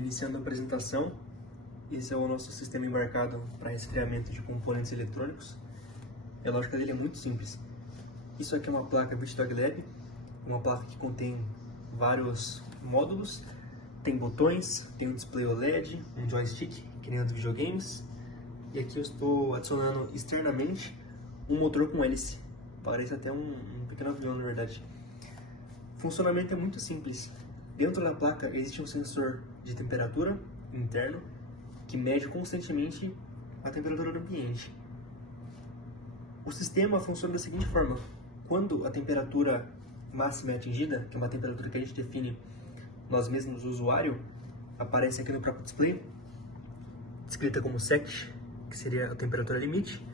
Iniciando a apresentação, esse é o nosso sistema embarcado para resfriamento de componentes eletrônicos. A lógica dele é muito simples. Isso aqui é uma placa Viridog Lab, uma placa que contém vários módulos, tem botões, tem um display OLED, um joystick, que nem dos videogames, e aqui eu estou adicionando externamente um motor com hélice. Parece até um pequeno avião, na verdade. O funcionamento é muito simples. Dentro da placa existe um sensor de temperatura interno que mede constantemente a temperatura do ambiente. O sistema funciona da seguinte forma: quando a temperatura máxima é atingida, que é uma temperatura que a gente define nós mesmos, o usuário, aparece aqui no próprio display, descrita como SET, que seria a temperatura limite,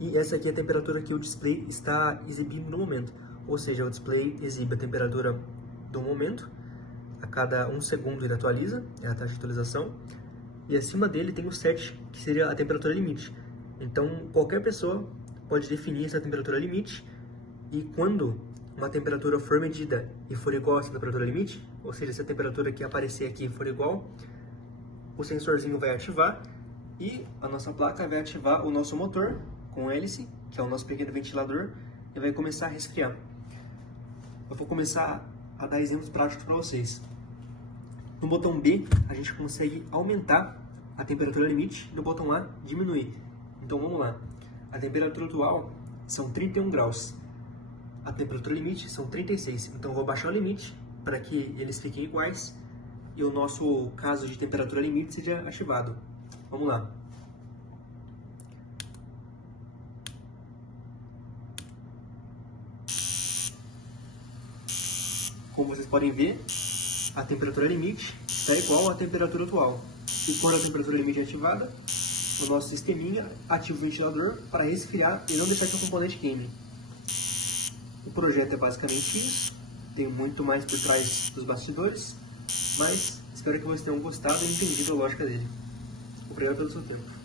e essa aqui é a temperatura que o display está exibindo no momento, ou seja, o display exibe a temperatura do momento, a cada 1 segundo ele atualiza, é a taxa de atualização, e acima dele tem o SET, que seria a temperatura limite. Então, qualquer pessoa pode definir essa temperatura limite, e quando uma temperatura for medida e for igual a essa temperatura limite, ou seja, se a temperatura que aparecer aqui for igual, o sensorzinho vai ativar e a nossa placa vai ativar o nosso motor com hélice, que é o nosso pequeno ventilador, e vai começar a resfriar. Eu vou começar a dar exemplos práticos para vocês. No botão B, a gente consegue aumentar a temperatura limite, no botão A, diminuir. Então vamos lá. A temperatura atual são 31 graus. A temperatura limite são 36. Então vou baixar o limite para que eles fiquem iguais e o nosso caso de temperatura limite seja ativado. Vamos lá. Como vocês podem ver, a temperatura limite está igual à temperatura atual. E quando a temperatura limite é ativada, o nosso sisteminha ativa o ventilador para resfriar e não deixar que o componente queime. O projeto é basicamente isso. Tem muito mais por trás dos bastidores, mas espero que vocês tenham gostado e entendido a lógica dele. Obrigado pelo seu tempo.